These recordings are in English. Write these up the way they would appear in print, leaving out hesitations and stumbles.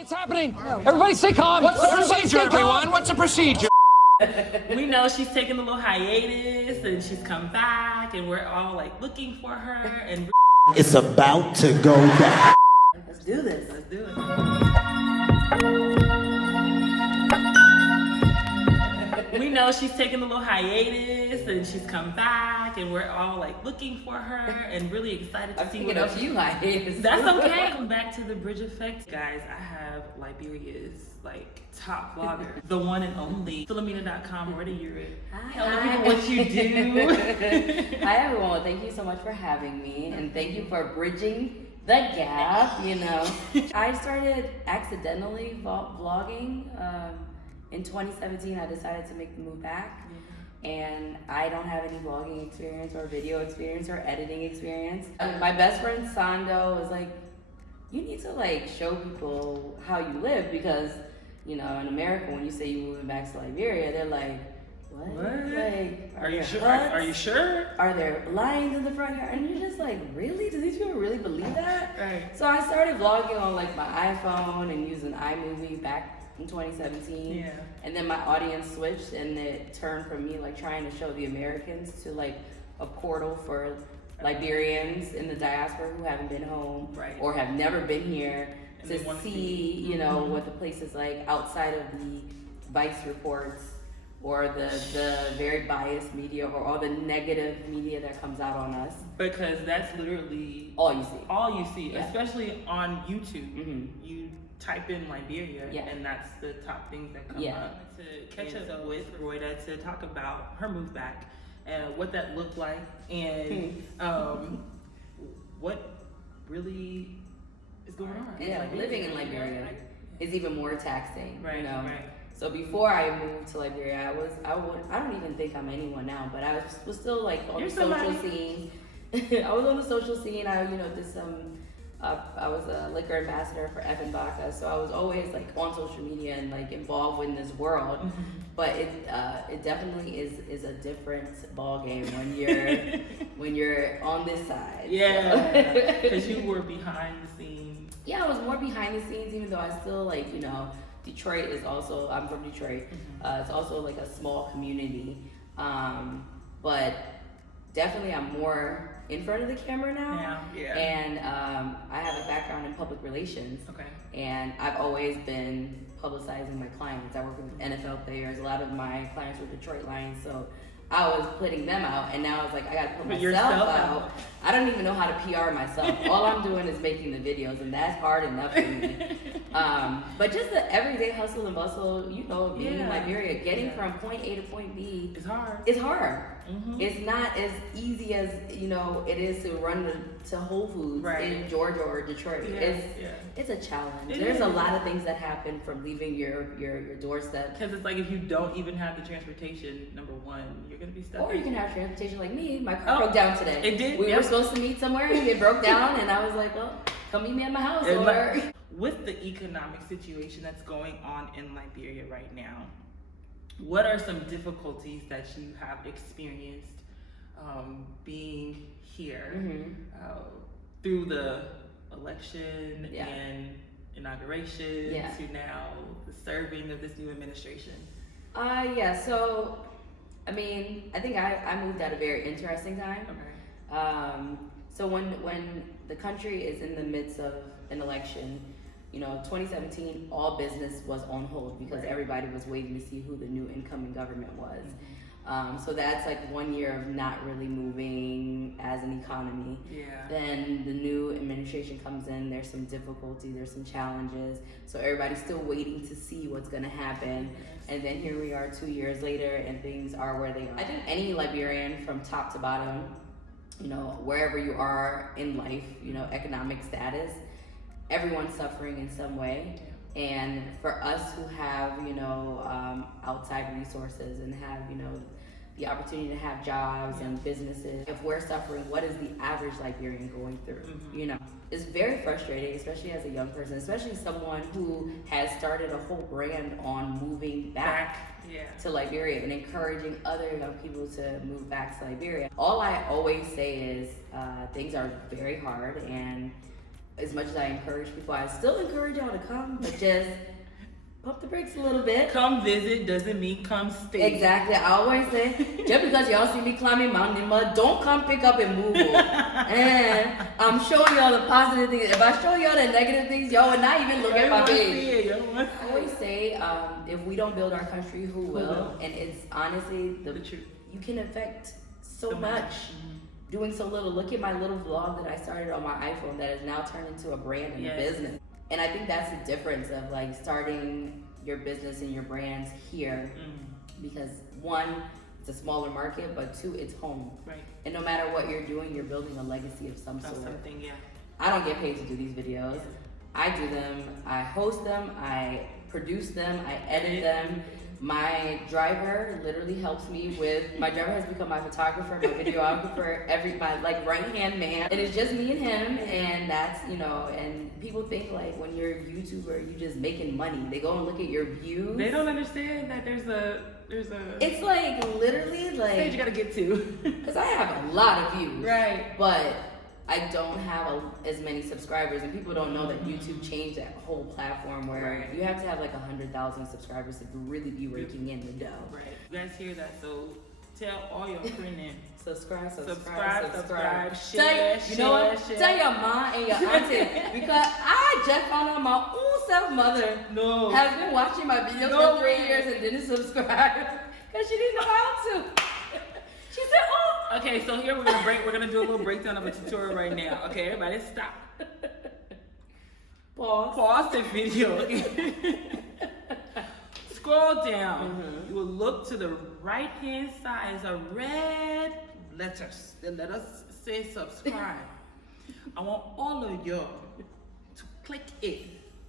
It's happening. Everybody stay calm. What's the procedure, everyone? What's the procedure? We know she's taking a little hiatus and she's come back and we're all like looking for her and it's about to go down. let's do this. Let's do it. We know she's taking a little hiatus and she's come back and we're all like looking for her and really excited to see what else you hiatus. That's okay. Come back to the Bridge Effect. Guys, I have Liberia's like top vlogger, the one and only Philomena.com, Royda Urey. Tell people what you do. Hi everyone, thank you so much for having me and thank you for bridging the gap, you know. I started accidentally vlogging. In 2017, I decided to make the move back, and I don't have any vlogging experience or video experience or editing experience. My best friend Sando was like, you need to like show people how you live, because you know, in America, when you say you're moving back to Liberia, they're like, what? Like, are you sure? Are you sure? Are there lines in the front yard? And you're just like, really? Do these people really believe that? Right. So I started vlogging on like my iPhone and using iMovie back in 2017. Yeah. And then my audience switched and it turned from me like trying to show the Americans to like a portal for Liberians in the diaspora who haven't been home, right, or have never been here, and to see, you know, what the place is like outside of the Vice reports or the very biased media or all the negative media that comes out on us. Because that's literally all you see. All you see, yeah. Especially on YouTube. You type in Liberia, and that's the top things that come up. To catch up with Royda to talk about her move back and what that looked like and what really is going on. Yeah, living in Liberia is even more taxing, right, you know. Right. So before I moved to Liberia, I don't even think I'm anyone now, but I was still like on the social scene. I was on the social scene. I did some. I was a liquor ambassador for Baca, so I was always like on social media and like involved in this world. But it definitely is a different ball game when you're on this side. Yeah, because you were behind the scenes. Yeah, I was more behind the scenes, even though I still like Detroit is also, I'm from Detroit. It's also like a small community, but definitely I'm more in front of the camera now. Yeah. And I have a background in public relations. Okay. And I've always been publicizing my clients. I work with NFL players. A lot of my clients were Detroit Lions, so I was putting them out, and now it's like I gotta put myself out. I don't even know how to PR myself. All I'm doing is making the videos, and that's hard enough for me. But just the everyday hustle and bustle, being in Liberia, getting from point A to point B, it's hard. It's hard. It's not as easy as it is to run to Whole Foods in Georgia or Detroit. It's a challenge. There's a lot of things that happen from leaving your doorstep. Because it's like if you don't even have the transportation, number one, you're gonna be stuck. Or you can have transportation like me. My car broke down today. It did. We were supposed to meet somewhere and it broke down, and I was like, well, come meet me at my house. With the economic situation that's going on in Liberia right now, what are some difficulties that you have experienced being here through the election and inauguration to now the serving of this new administration? So, I mean, I think I moved at a very interesting time. Okay. So when the country is in the midst of an election, 2017, all business was on hold because everybody was waiting to see who the new incoming government was. So that's like 1 year of not really moving as an economy. Then the new administration comes in, there's some difficulty, there's some challenges. So everybody's still waiting to see what's gonna happen. And then here we are 2 years later and things are where they are. I think any Liberian from top to bottom, wherever you are in life, economic status, everyone's suffering in some way. And for us who have, outside resources and have, the opportunity to have jobs and businesses, if we're suffering, what is the average Liberian going through? It's very frustrating, especially as a young person, especially someone who has started a whole brand on moving back to Liberia and encouraging other young people to move back to Liberia. All I always say is things are very hard, and as much as I encourage people, I still encourage y'all to come, but just pump the brakes a little bit. Come visit doesn't mean come stay. Exactly. I always say, just because y'all see me climbing mountain in mud, don't come pick up and move on. And I'm showing y'all the positive things. If I show y'all the negative things, y'all would not even look at my page. I always say, if we don't build our country, who will? And it's honestly the truth. You can affect so much. Doing so little. Look at my little vlog that I started on my iPhone that has now turned into a brand and a business. And I think that's the difference of like starting your business and your brands here, because one, it's a smaller market, but two, it's home. Right. And no matter what you're doing, you're building a legacy of some sort. Something, yeah. I don't get paid to do these videos. I do them. I host them. I produce them. I edit them. My driver literally helps me with, my driver has become my photographer, my videographer, my like right-hand man. And it's just me and him, and that's, you know, and people think like when you're a YouTuber, you're just making money. They go and look at your views. They don't understand that there's a it's like literally like stage you gotta get to. Because I have a lot of views. Right. But I don't have as many subscribers, and people don't know that YouTube changed that whole platform where you have to have like 100,000 subscribers to really be raking in the dough. Right. You guys hear that? So tell all your friends in. Subscribe, share, you know what? share. Tell your mom and your auntie, because I just found out my own self mother has been watching my videos for 3 years and didn't subscribe because she didn't know how to. She said, "Oh." Okay, so here we're gonna do a little breakdown of a tutorial right now. Okay, everybody stop. Pause the video. Scroll down. You will look to the right hand side. It's a red letters. The letters say subscribe. I want all of you to click it.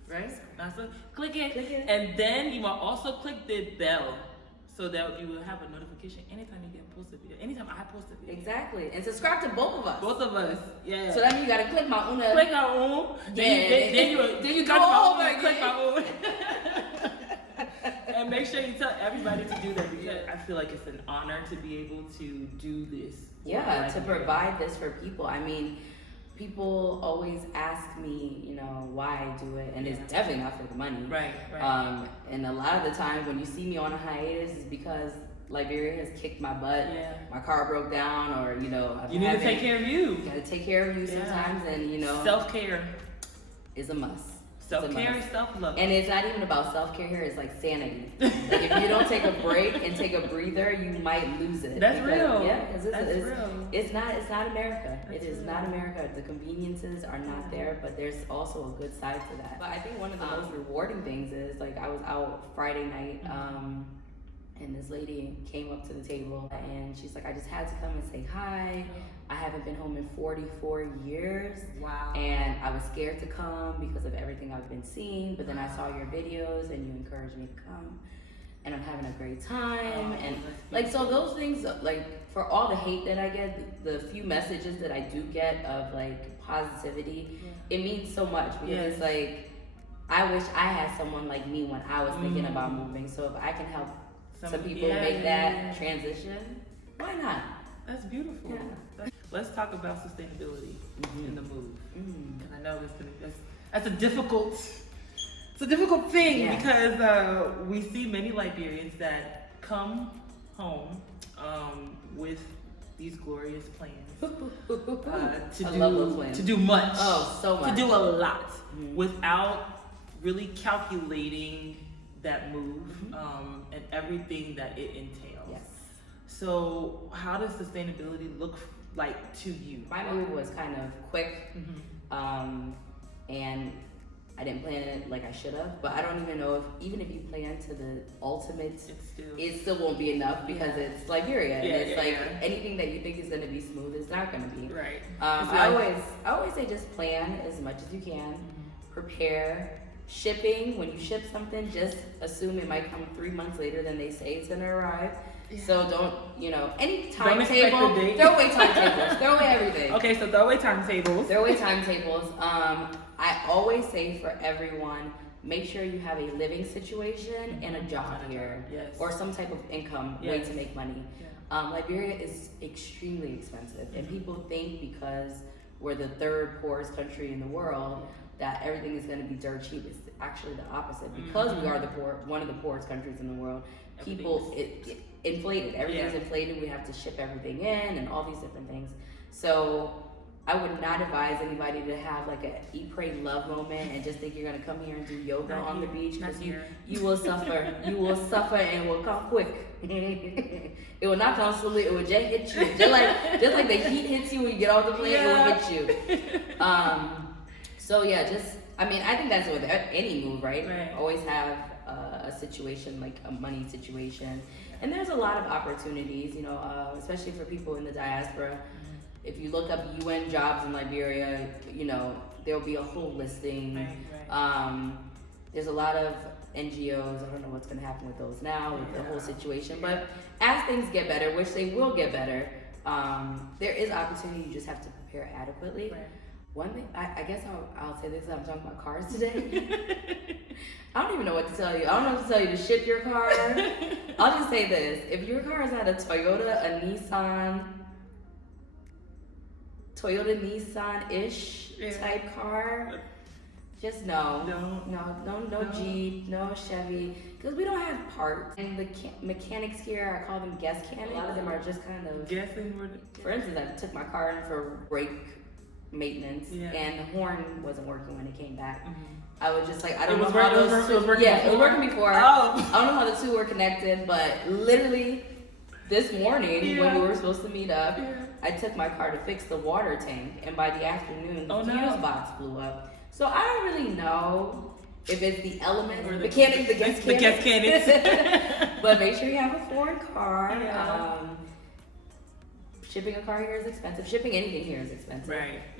Right? So click it. And then you will also click the bell, so that you will have a notification anytime you get posted video. Anytime I post a video. Exactly. And subscribe to both of us. Both of us. Yeah. So that means you gotta click my own. Click our own. Then you go over and click my own. And make sure you tell everybody to do that, because I feel like it's an honor to be able to do this. Yeah, to provide this for people. I mean, people always ask me, you know, why I do it, and it's definitely not for the money. Right. And a lot of the time when you see me on a hiatus is because Liberia has kicked my butt. Yeah. My car broke down, or you know, you need to take care of you. You gotta take care of you sometimes, and you know, self-care is a must. Self-care and self-love. And it's not even about self-care here, it's like sanity. Like if you don't take a break and take a breather, you might lose it. That's real. Yeah, because it's not America. It is not America. The conveniences are not there, but there's also a good side to that. But I think one of the most rewarding things is, like, I was out Friday night, and this lady came up to the table and she's like, I just had to come and say hi. I haven't been home in 44 years. Wow. And I was scared to come because of everything I've been seeing, but then I saw your videos and you encouraged me to come. And I'm having a great time. And like, so those things, like, for all the hate that I get, the few messages that I do get of like positivity, it means so much, because it's like, I wish I had someone like me when I was thinking about moving. So if I can help some people make that transition, why not? That's beautiful. Yeah. Let's talk about sustainability in the move. And I know that's a difficult thing, because we see many Liberians that come home with these glorious plans to do much. Oh, so much. To do a lot without really calculating that move and everything that it entails. Yes. So how does sustainability look like to you? My move was kind of quick, and I didn't plan it like I should have, but I don't even know even if you plan to the ultimate, it still won't be enough, because it's Liberia, and it's anything that you think is going to be smooth is not going to be. Right. I always say just plan as much as you can, prepare. Shipping, when you ship something, just assume it might come 3 months later than they say it's gonna arrive. So don't, any timetable, throw away timetables, throw away everything. Okay, so throw away timetables. Throw away timetables. I always say for everyone, make sure you have a living situation and a job here, or some type of income way to make money. Liberia is extremely expensive, and people think because we're the third poorest country in the world, that everything is going to be dirt cheap. It's actually the opposite. Because we are one of the poorest countries in the world, people, inflated. Everything's inflated. We have to ship everything in and all these different things. So I would not advise anybody to have like a eat, pray, love moment and just think you're gonna come here and do yoga on the beach, because you will suffer. You will suffer and it will come quick. It will not come slowly. It will just hit you, just like the heat hits you when you get off the plane. It will hit you. So yeah, I think that's with any move, right? Always have a situation like a money situation, and there's a lot of opportunities, you know, especially for people in the diaspora. If you look up UN jobs in Liberia, you know, there'll be a whole listing. There's a lot of NGOs. I don't know what's going to happen with those now with the whole situation. But as things get better, which they will get better, there is opportunity. You just have to prepare adequately. One thing, I guess I'll say this. I'm talking about cars today. I don't even know what to tell you. I don't know what to tell you to ship your car. I'll just say this. If your car is not a Toyota, a Nissan-ish type car, just no Jeep, no Chevy, because we don't have parts. And the mechanics here, I call them guest mechanics. A lot of them are just kind of guessing. For instance, I took my car in for brake maintenance, and the horn wasn't working when it came back. I was just like, I don't know how those two. It was working before. I don't know how the two were connected, but literally this morning when we were supposed to meet up, I took my car to fix the water tank, and by the afternoon, the fuse box blew up. So I don't really know if it's the elements, or the guest candidates. But make sure you have a foreign car. Shipping a car here is expensive. Shipping anything here is expensive.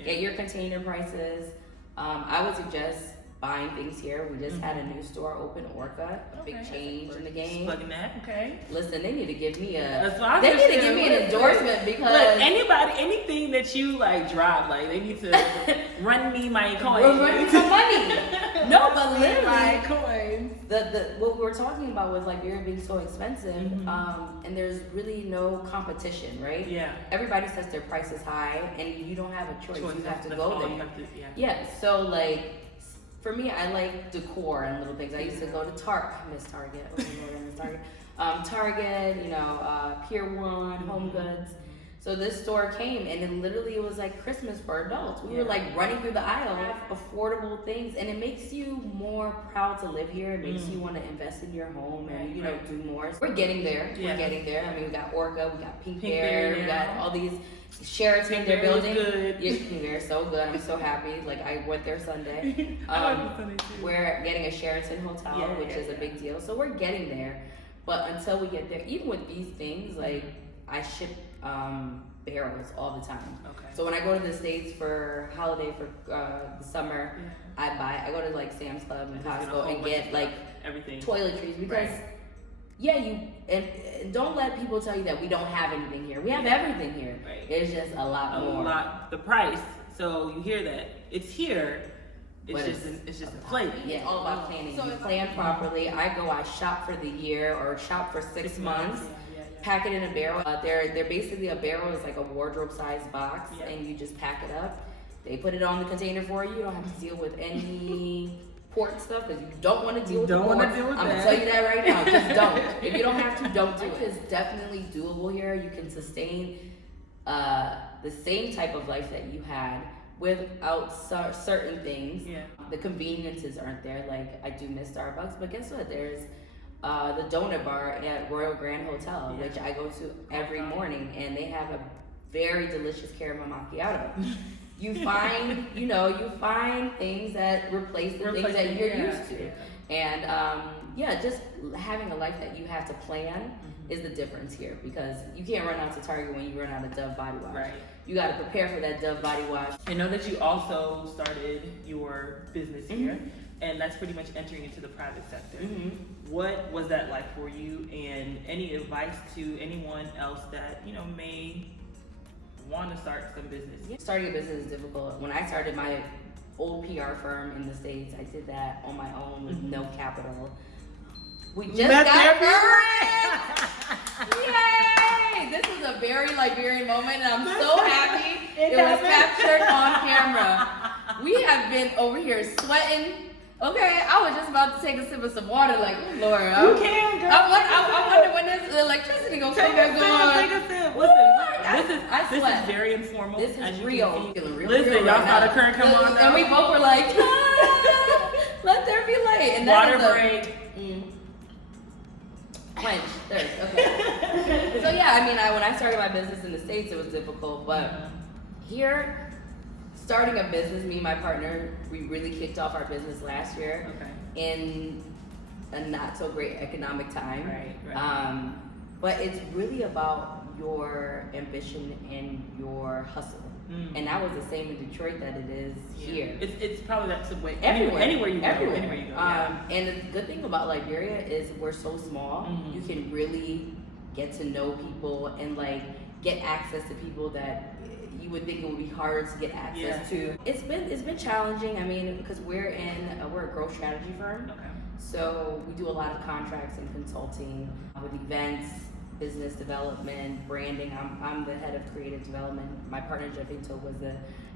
Get your container prices. I would suggest buying things here. We just had a new store open, Orca. Big change in the game. Plugging that, Listen, they need to give me an endorsement, because anything that you like drive, like they need to run me my coins. Run me some money. No, but literally, my coins. What we were talking about was Liberia being so expensive, and there's really no competition, right? Everybody says their price is high, and you don't have a choice. You have to go there. So like, for me, I like decor and little things. I used to go to Target, you know, Pier 1, Home Goods. So this store came, and it literally was like Christmas for adults. We were like running through the aisle of affordable things, and it makes you more proud to live here. It makes you want to invest in your home and, you know, do more. So we're getting there. We're getting there. I mean, we got Orca, we got Pink Bear, we got all these. Sheraton, they're building. Pink Bear is so good. I'm so happy. Like, I went there Sunday. We're getting a Sheraton hotel, which is a big deal. So we're getting there. But until we get there, even with these things, like, I ship barrels all the time. So when I go to the States for holiday for the summer, I go to like Sam's Club and Costco and get like everything, toiletries, because and don't let people tell you that we don't have anything here. We have everything here. It's just a lot more. The price. So you hear that it's here. It's just inflated. Yeah, all about planning. So you plan properly. I shop for the year or shop for 6 months. Pack it in a barrel. They're basically, a barrel is like a wardrobe sized box, and you just pack it up. They put it on the container for you. You don't have to deal with any port stuff, because you don't want to deal with the port. I'm gonna tell you that right now. Just don't. If you don't have to, don't do it. It's definitely doable here. You can sustain the same type of life that you had without certain things. The conveniences aren't there. Like, I do miss Starbucks, but guess what? There's the donut bar at Royal Grand Hotel, which I go to every morning, and they have a very delicious caramel macchiato. You find things that replace the things that you're used to. And just having a life that you have to plan is the difference here, because you can't run out to Target when you run out of Dove body wash. You got to prepare for that Dove body wash. I know that you also started your business here, and that's pretty much entering into the private sector. What was that like for you, and any advice to anyone else that, you know, may want to start some business? Starting a business is difficult. When I started my old PR firm in the States, I did that on my own with no capital. We just got current! Yay! this is a very Liberian moment, and I'm so happy it was captured on camera. We have been over here sweating. Okay, I was just about to take a sip of some water, like, oh Lord. You can, girl. I wonder when this electricity gonna come back on. Take a sip. Listen, I this sweat. is very informal. This is real. Listen, y'all saw the current come on now. And we both were like, let there be light. And water that break. Quench thirst. Okay. So yeah, I mean, when I started my business in the States, it was difficult, but here, starting a business, me and my partner, we really kicked off our business last year in a not so great economic time. Right. But it's really about your ambition and your hustle. And that was the same in Detroit that it is here. It's probably that same way Everywhere. Anywhere you go. And the good thing about Liberia is we're so small. You can really get to know people and like get access to people that you would think it would be hard to get access to. It's been challenging. I mean, because we're a growth strategy firm. Okay. So we do a lot of contracts and consulting with events, business development, branding. I'm the head of creative development. My partner Javinto was the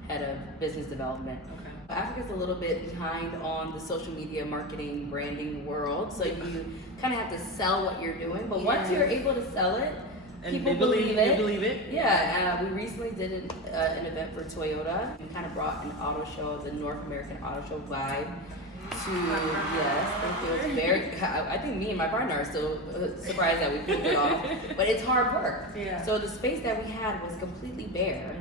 head of business development. Okay. Africa's a little bit behind on the social media marketing branding world, so you kind of have to sell what you're doing. But once you're able to sell it, and people believe it. You believe it. Yeah, we recently did an event for Toyota. We kind of brought an auto show, the North American auto show vibe. It was very. I think me and my partner are still surprised that we pulled it off, but it's hard work. Yeah. So the space that we had was completely bare,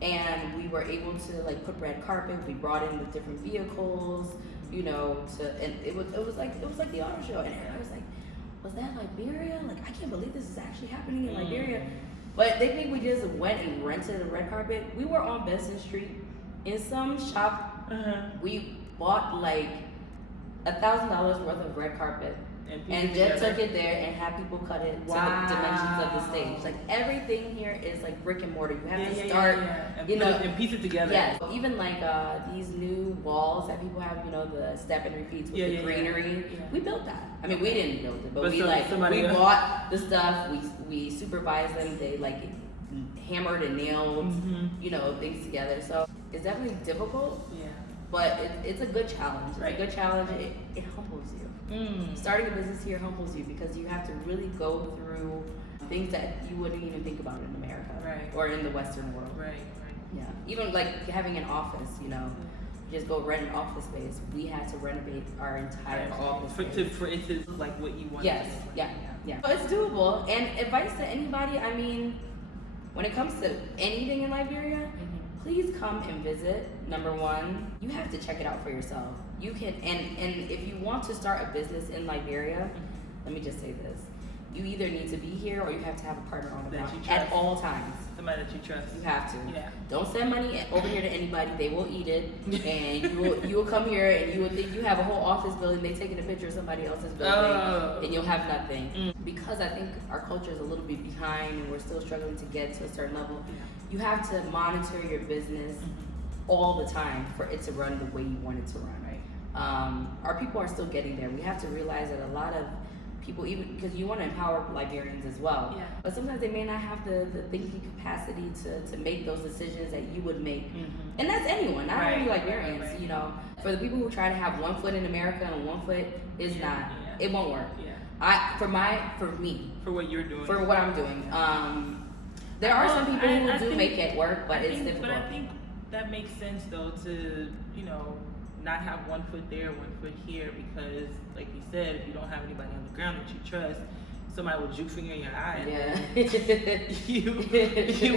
and we were able to like put red carpet. We brought in the different vehicles, and it was like the auto show, and I was like, was that Liberia? Like, I can't believe this is actually happening in Liberia. But they think we just went and rented a red carpet. We were on Benson Street in some shop. We bought like $1,000 worth of red carpet and just took it there and had people cut it to the dimensions of the stage. Like everything here is like brick and mortar. You have to start, and piece it together. Yes, even like these new walls that people have, the step and repeats with the greenery. Yeah. We built that. I mean, we didn't build it, but we bought the stuff. We supervised them. They like hammered and nailed, things together. So it's definitely difficult. Yeah. But it's a good challenge. It's a good challenge. It humbles you. Starting a business here humbles you because you have to really go through things that you wouldn't even think about in America or in the Western world. Right. Yeah. Even like having an office, just go rent an office space. We had to renovate our entire office space. For it to look like what you want. Yes. Yeah. So it's doable. And advice to anybody, I mean, when it comes to anything in Liberia, please come and visit. Number one, you have to check it out for yourself. You can, and if you want to start a business in Liberia, let me just say this. You either need to be here or you have to have a partner on the ground at all times. Somebody that you trust. You have to. Yeah. Don't send money over here to anybody. They will eat it. And you will come here and you will think you have a whole office building. They taking a picture of somebody else's building and you'll have nothing. Because I think our culture is a little bit behind and we're still struggling to get to a certain level. You have to monitor your business all the time for it to run the way you want it to run. Our people are still getting there. We have to realize that a lot of people, even because you want to empower Liberians as well, but sometimes they may not have the thinking capacity to make those decisions that you would make. And that's anyone, not only Liberians. For the people who try to have one foot in America and one foot is not, it won't work. For me, for what you're doing, for what I'm doing. There are some people who do make it work, but it's difficult. But I think that makes sense though to not have one foot there, one foot here, because like you said, if you don't have anybody on the ground that you trust, somebody will juke finger in your eye, and you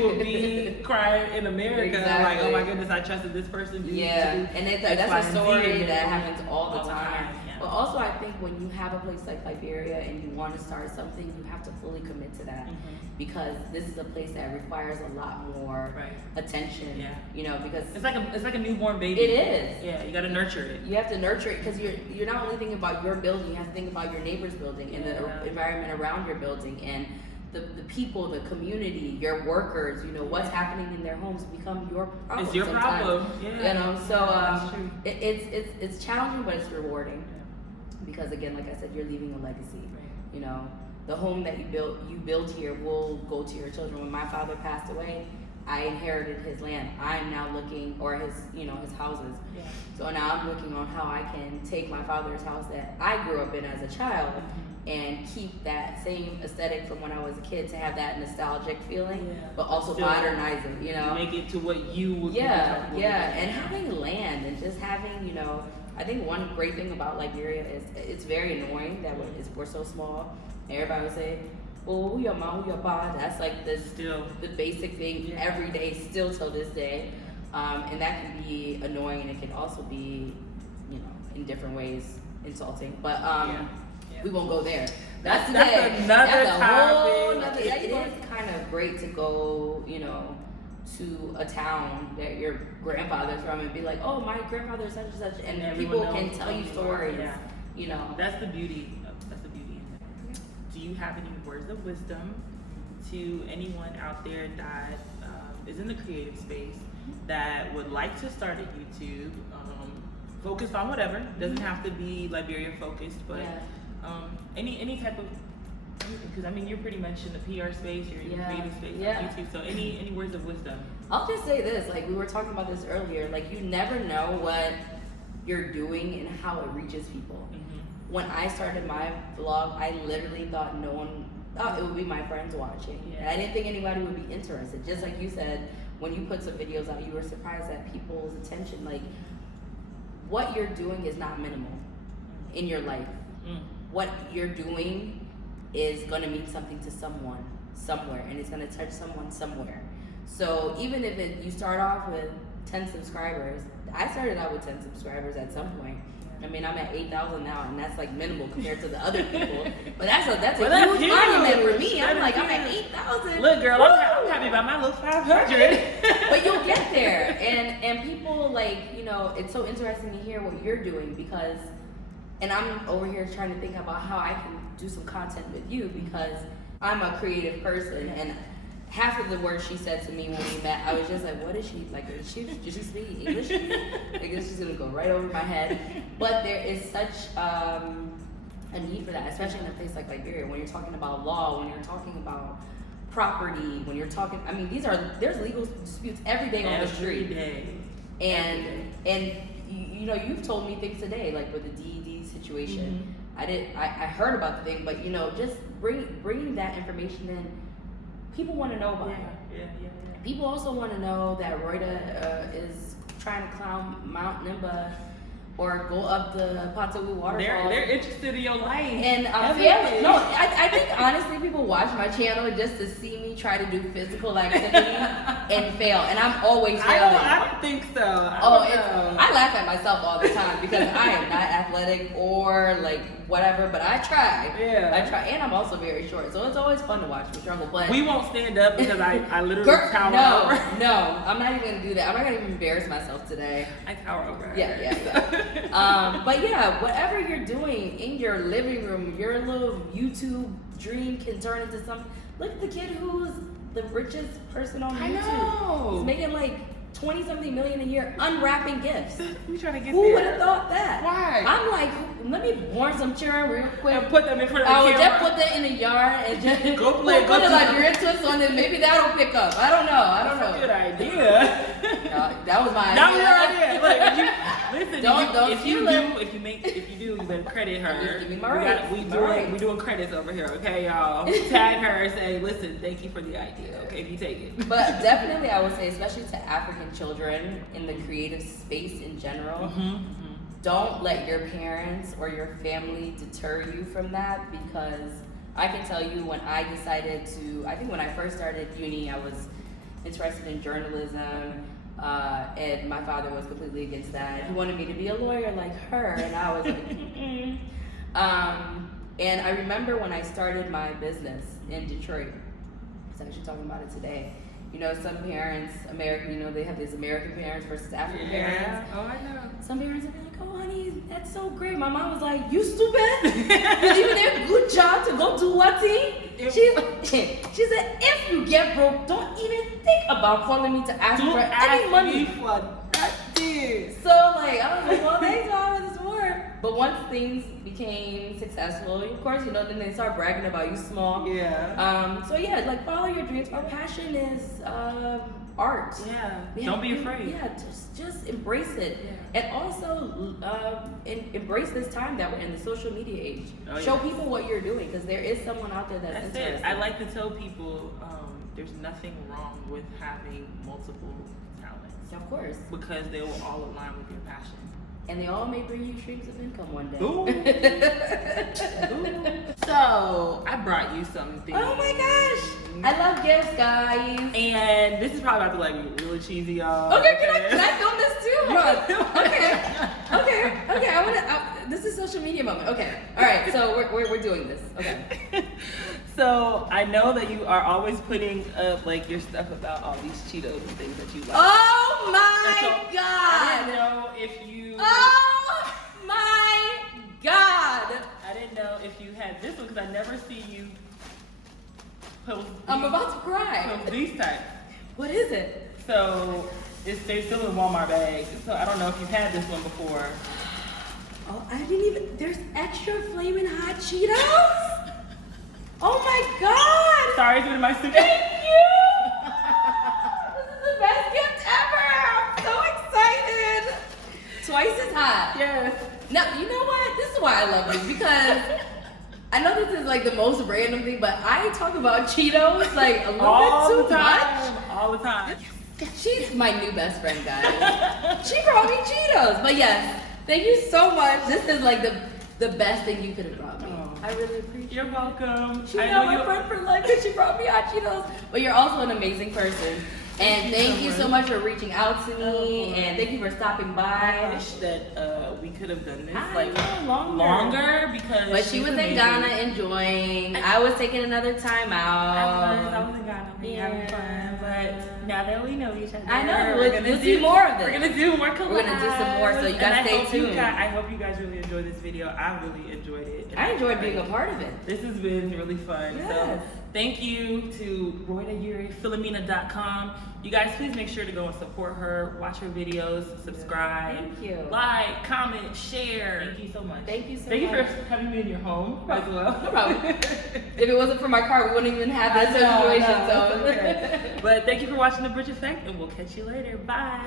will be crying in America like, oh my goodness, I trusted this person. And that's a story that happens all the time. But also, I think when you have a place like Liberia and you want to start something, you have to fully commit to that because this is a place that requires a lot more attention. Because it's like a newborn baby. It is. Yeah, you got to nurture it. You have to nurture it because you're not only thinking about your building, you have to think about your neighbor's building and the environment around your building and the people, the community, your workers. What's happening in their homes become your problem. It's your problem. It's challenging, but it's rewarding. Because again, like I said, you're leaving a legacy. the home that you build here will go to your children. When my father passed away, I inherited his land. I'm now looking, or his houses. Yeah. So now I'm looking on how I can take my father's house that I grew up in as a child and keep that same aesthetic from when I was a kid, to have that nostalgic feeling, but also still modernize it, make it to what you would and having land, and just having, I think one great thing about Liberia is it's very annoying that we're so small. Everybody would say, well, who your mom, who your pa? That's like the basic thing every day, still till this day. And that can be annoying, and it can also be, in different ways insulting. But we won't go there. That's another topic. It is kind of great to go, to a town that your grandfather's from and be like, oh, my grandfather's such and such, and people can tell you stories. That's the beauty. That's the beauty. Do you have any words of wisdom to anyone out there that is in the creative space that would like to start a YouTube, focused on whatever? Doesn't have to be Liberia focused, but any type of, because I mean, you're pretty much in the PR space, you're in the creative space on YouTube. So any words of wisdom? I'll just say this, we were talking about this earlier, you never know what you're doing and how it reaches people. When I started my vlog, I literally thought it would be my friends watching. And I didn't think anybody would be interested. Just like you said, when you put some videos out, you were surprised at people's attention. What you're doing is not minimal in your life. What you're doing is going to mean something to someone somewhere, and it's going to touch someone somewhere. So even if you start off with 10 subscribers, I started out with 10 subscribers at some point. I mean, I'm at 8,000 now, and that's minimal compared to the other people. But that's a huge monument for me. I'm at 8,000. Look, girl, I'm happy about my little 500. But you'll get there, and people it's so interesting to hear what you're doing, because, and I'm over here trying to think about how I can do some content with you, because I'm a creative person, and half of the words she said to me when we met, I was just like, what is she, did she speak English? This is gonna go right over my head. But there is such a need for that, especially in a place like Liberia, when you're talking about law, when you're talking about property, when you're talking, I mean, there's legal disputes every day on the street. Every day. And you've told me things today, with the DED situation. I heard about the thing, but just bringing that information in, people want to know about it. People also want to know that Royda is trying to climb Mount Nimba or go up the Patawu waterfall. They're interested in your life. And I think honestly people watch my channel just to see me try to do physical activity and fail. And I'm always failing. I don't think so. I laugh at myself all the time because I am not athletic or whatever, but I try. I try, and I'm also very short, so it's always fun to watch me struggle. But we won't stand up because I literally tower over. No, I'm not even gonna do that. I'm not gonna even embarrass myself today. I tower over. But whatever you're doing in your living room, your little YouTube dream can turn into something. Look at the kid who's the richest person on YouTube. I know. He's making 20-something million a year unwrapping gifts. We trying to get Who there. would have thought that? Why? I'm let me born some children real quick. And put them in front of the I would camera. just put that in the yard and just Go play. put a Liberian twist on it. Maybe that'll pick up. I don't know. That's a good idea. That was my That was idea. your idea. Listen, if you do, you better credit her. Give me my rights. We doing credits over here, okay, y'all? Tag her, say, listen, thank you for the idea, okay, if you take it. But definitely, I would say, especially to African children in the creative space in general, don't let your parents or your family deter you from that, because I can tell you when I decided to, I think when I first started uni, I was interested in journalism, and my father was completely against that. He wanted me to be a lawyer like her, and I was like, and I remember when I started my business in Detroit, I was actually talking about it today. Some parents, they have these American parents versus African parents. Oh, I know. Some parents would be like, oh, honey, that's so great. My mom was like, you stupid? You leaving their good job to go do what thing? She said, if you get broke, don't even think about calling me to ask for any money. Me for nothing. So, I was like, well, thanks, Mom, for the support. But once things became successful, of course, you know, then they start bragging about you small. Yeah. So yeah, like follow your dreams. Our passion is art. Yeah. Don't be afraid. Yeah, just embrace it. Yeah. And also embrace this time that we're in, the social media age. Oh, Show yes. people what you're doing, because there is someone out there that's interested. It. I like to tell people there's nothing wrong with having multiple talents. Of course. Because they will all align with your passion. And they all may bring you streams of income one day. Ooh. So, I brought you something. Oh my gosh! I love gifts, guys. And this is probably about to like be really cheesy, y'all. Okay, can I film this too? Okay. I wanna. This is social media moment. Okay. All right. So we're doing this. Okay. So I know that you are always putting up like your stuff about all these Cheetos and things that you like. Oh my So, God! I didn't know if you. Oh my God! I didn't know if you had this one because I never see you post. I'm about to cry. Post these types. What is it? So they're still in Walmart bags. So I don't know if you've had this one before. Oh, I didn't even. There's extra flaming hot Cheetos. Oh my God! Sorry, it's in my suitcase. Thank you. This is the best gift ever. I'm so excited. Twice as hot. Yes. Now, you know what? This is why I love you, because I know this is like the most random thing, but I talk about Cheetos like a little bit too much. All the time. She's my new best friend, guys. She brought me Cheetos. But yes, thank you so much. This is like the best thing you could have brought me. Oh. I really appreciate it. You're welcome. She's now my friend for life because she brought me hot Cheetos. But you're also an amazing person. And thank you so much for reaching out to me, and thank you for stopping by. I wish that we could have done this longer because. But she was in Ghana enjoying. I was taking another time out. I was in Ghana having fun, but now that we know each other, I know we're gonna we'll do more of this. We're gonna do more collabs. We're gonna do some more, so you guys stay tuned. I hope you guys really enjoyed this video. I really enjoyed it. I enjoyed being a part of it. This has been really fun. Yes. So thank you to Royda Urey, Philomena.com. You guys, please make sure to go and support her, watch her videos, subscribe, Thank you. like, comment, share. Thank you so much. Thank you so Thank much. you for having me in your home as well. No problem. If it wasn't for my car, we wouldn't even have that situation. So. Okay. But thank you for watching The Bridge Effect, and we'll catch you later. Bye.